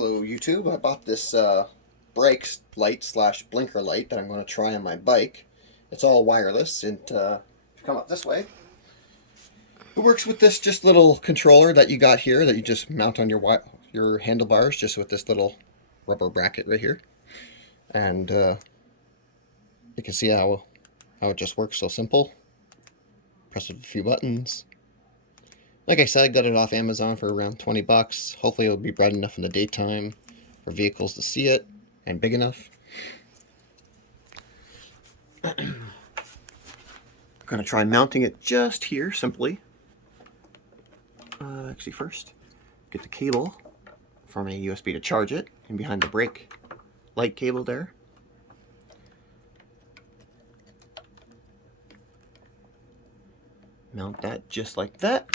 Hello YouTube, I bought this brake light slash blinker light that I'm going to try on my bike. It's all wireless and if you come up this way, it works with this just little controller that you got here that you just mount on your handlebars just with this little rubber bracket right here. And you can see how it just works so simple. Press a few buttons. Like I said, I got it off Amazon for around 20 bucks. Hopefully it'll be bright enough in the daytime for vehicles to see it and big enough. I'm going to try mounting it just here, simply. Actually, first, get the cable from a USB to charge it, and behind the brake light cable there. Mount that just like that.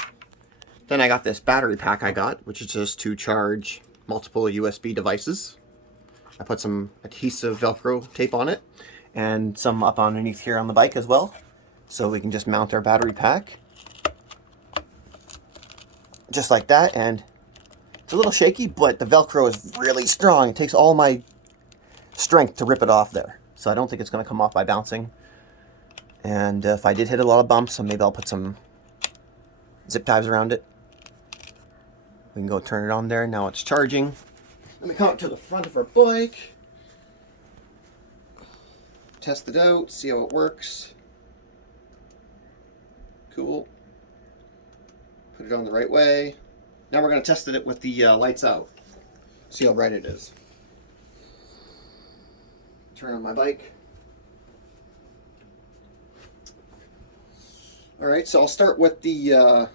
Then I got this battery pack I got, which is just to charge multiple USB devices. I put some adhesive Velcro tape on it, and some up underneath here on the bike as well. So we can just mount our battery pack. Just like that, and it's a little shaky, but the Velcro is really strong. It takes all my strength to rip it off there. So I don't think it's going to come off by bouncing. And if I did hit a lot of bumps, maybe I'll put some zip ties around it. We can go turn it on there. Now it's charging. Let me come up to the front of our bike. Test it out, see how it works. Cool. Put it on the right way. Now we're going to test it with the lights out. See how bright it is. Turn on my bike. Alright, so I'll start with the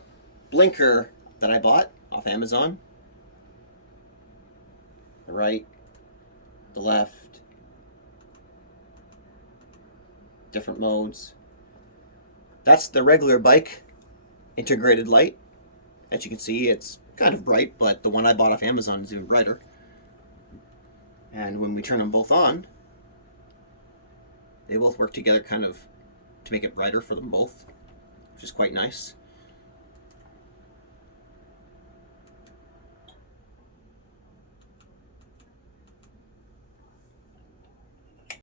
blinker that I bought off Amazon. The right, the left, different modes. That's the regular bike integrated light. As you can see, it's kind of bright, but the one I bought off Amazon is even brighter. And when we turn them both on, they both work together kind of to make it brighter for them both, which is quite nice.